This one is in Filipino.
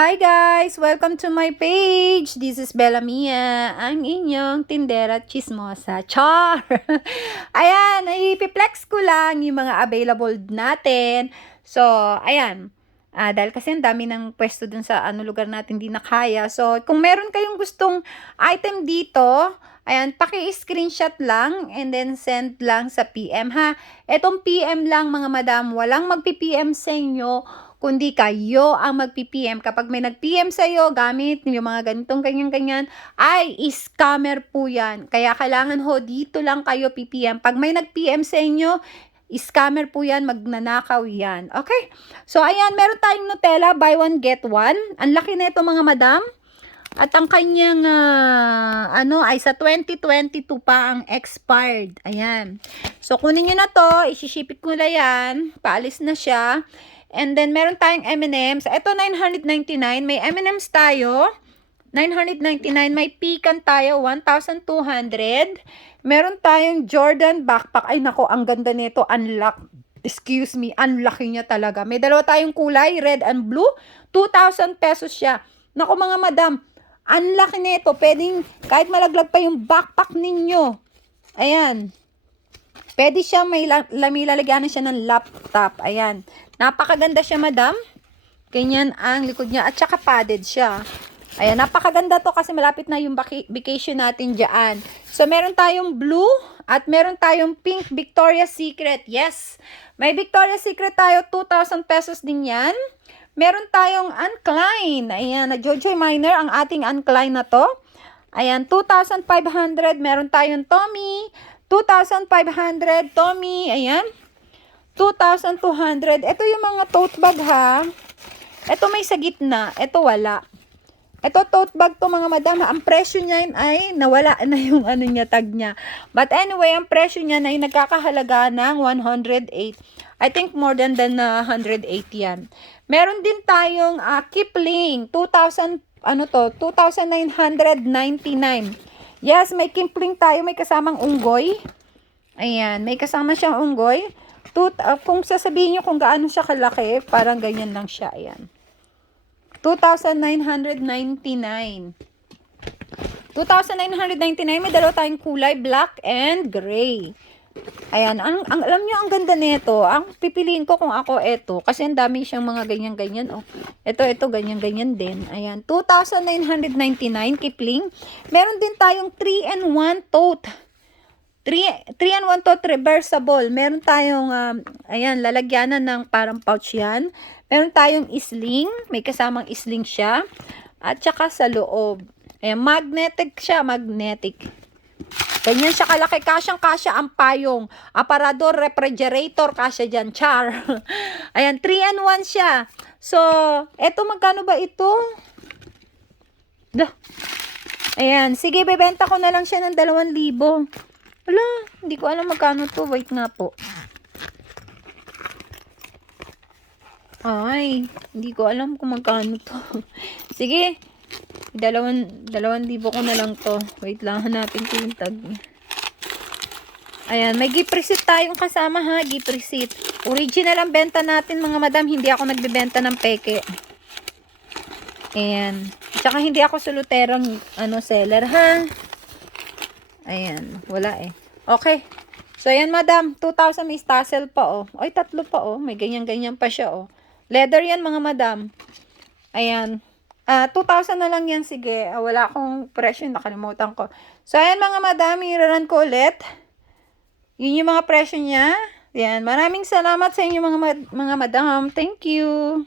Hi guys! Welcome to my page! This is Bella Mia, ang inyong tindera chismosa. Char! Ayan, ipiplex ko lang yung mga available natin. So, ayan. Dahil kasi ang dami ng pwesto dun sa lugar natin di na kaya. So, kung meron kayong gustong item dito, ayan, paki-screenshot lang and then send lang sa PM ha. Etong PM lang mga madam, walang magpi-PM sa inyo kundi kayo ang mag-PPM. Kapag may nag-PM sa'yo, gamit yung mga ganitong ganyan-ganyan, ay scammer po yan. Kaya kailangan ho, dito lang kayo PPM. Pag may nag-PM sa inyo, scammer po yan, magnanakaw yan. Okay? So, ayan, meron tayong Nutella, buy one, get one. Ang laki na ito mga madam. At ang kanyang, ay sa 2022 pa ang expired. Ayan. So, kunin nyo na to. Isishipit ko na yan. Paalis na siya. And then, meron tayong M&M's. Ito, 999. May M&M's tayo. 999. May pecan tayo. 1,200. Meron tayong Jordan backpack. Ay, nako, ang ganda nito. Unlock. Excuse me, ang laki niya talaga. May dalawa tayong kulay, red and blue. 2,000 pesos siya. Nako, mga madam, ang laki nito. Pwedeng, kahit malaglag pa yung backpack ninyo. Ayan. Pwede siya, may lalagyan siya ng laptop. Ayan. Napakaganda siya, madam. Ganyan ang likod niya. At saka padded siya. Ayan, napakaganda to kasi malapit na yung vacation natin dyan. So, meron tayong blue at meron tayong pink Victoria's Secret. Yes, may Victoria's Secret tayo. 2,000 pesos din yan. Meron tayong Uncline. Ayan, na Jojoy Minor ang ating Uncline na to. Ayan, 2,500. Meron tayong Tommy. 2,500. Tommy. Ayan. 2,200. Ito yung mga tote bag ha. Ito may sa gitna. Ito wala. Ito tote bag to mga madam. Ang presyo niya ay nawala na yung niya, tag niya. But anyway, ang presyo niya ay nagkakahalaga ng 108. I think more than 108 yan. Meron din tayong Kipling. 2,000, 2,999. Yes, may Kipling tayo. May kasamang unggoy. Ayan, may kasama siyang unggoy. Kung sasabihin nyo kung gaano siya kalaki, parang ganyan lang siya. Ayan. 2,999. 2,999. May dalawa tayong kulay, black and gray. Ayan. Alam nyo, ang ganda nito. Ang pipiliin ko kung ako ito. Kasi ang dami siyang mga ganyan-ganyan. Oh. Ito, ganyan-ganyan din. Ayan. 2,999 Kipling. Meron din tayong 3-in-1 tote. 3-in-1 tote reversible. Meron tayong, ayan, lalagyanan ng parang pouch yan. Meron tayong isling. May kasamang isling siya. At saka sa loob. Ayan, magnetic siya. Magnetic. Ganyan siya kalaki. Kasyang-kasya ang payong. Aparador, refrigerator. Kasya dyan. Char. Ayan, 3-in-1 siya. So, eto magkano ba ito? Ayan, sige, bebenta ko na lang siya ng 2,000. Wala, hindi ko alam magkano to. Wait nga po. Ay, hindi ko alam kung magkano to. Sige, 2,000 ko na lang to. Wait lang, hanapin ko yung tag. Ayan, may gift receipt tayong kasama ha. Gift receipt. Original ang benta natin mga madam. Hindi ako nagbebenta ng peke. Ayan. Tsaka hindi ako suluterang seller ha. Ayan, wala eh. Okay. So, ayan, madam. 2,000 may tassel pa, oh. Ay, 3 pa, oh. May ganyan-ganyan pa siya, oh. Leather yan, mga madam. Ayan. 2,000 na lang yan, sige. Wala akong presyo, nakalimutan ko. So, ayan, mga madam. Iraran ko ulit. Yun yung mga presyo niya. Ayan. Maraming salamat sa inyo, mga madam. Thank you.